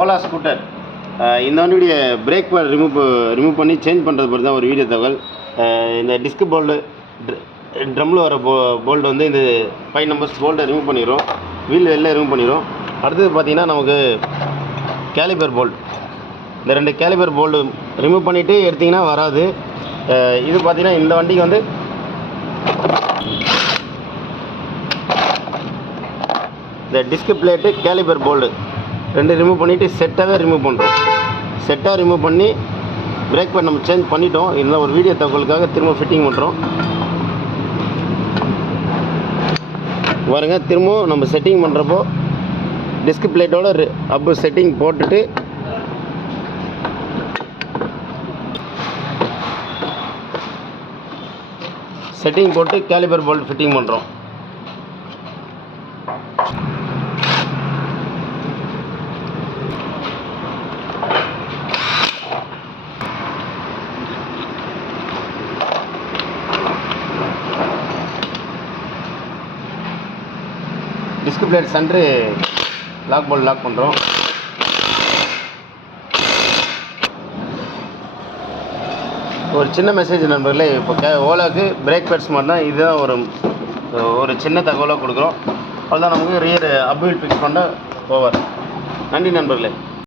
Ola scooter இந்த வண்டியுடைய break bad remove பண்ணி சேஞ்ச் பண்ணுறது பற்றி தான் ஒரு வீடியோ தகவல். இந்த டிஸ்க் போல்டு ட்ரம்மில் வர போல்டு வந்து இந்த 5 நம்பர்ஸ் போல்டை ரிமூவ் பண்ணிடும், வீல் வெளில ரிமூவ் பண்ணிடும். அடுத்தது பார்த்திங்கன்னா நமக்கு கேலிபர் போல்டு, இந்த 2 கேலிபர் போல்டு ரிமூவ் பண்ணிவிட்டு எடுத்திங்கன்னா வராது. இது பார்த்திங்கன்னா இந்த வண்டிக்கு வந்து இந்த disc plate caliper bolt 2 remove பண்ணிவிட்டு செட்டாகவே ரிமூவ் பண்ணுறோம். செட்டாக ரிமூவ் பண்ணி பிரேக் பேட் நம்ம சேஞ்ச் பண்ணிட்டோம். இருந்தால் ஒரு வீடியோ தகவலுக்காக திரும்ப ஃபிட்டிங் பண்ணுறோம். பாருங்க, திரும்பவும் நம்ம செட்டிங் பண்ணுறப்போ டிஸ்க் பிளேட்டோட அப்பு செட்டிங் போட்டுட்டு செட்டிங் போட்டு கேலிபர் போல்ட் ஃபிட்டிங் பண்ணுறோம். Disc plate centre lock bolt lock பண்ணுறோம். ஒரு சின்ன மெசேஜ் நண்பர்களே, இப்போ ஓலாவுக்கு பிரேக் பேட் ஸ்மார்ட் தான், இதுதான் ஒரு சின்ன தகவலாக கொடுக்குறோம். அதுதான் நமக்கு ரியர் அப்வீல் ஃபிக்ஸ் பண்ண ஓவர். நன்றி நண்பர்களே.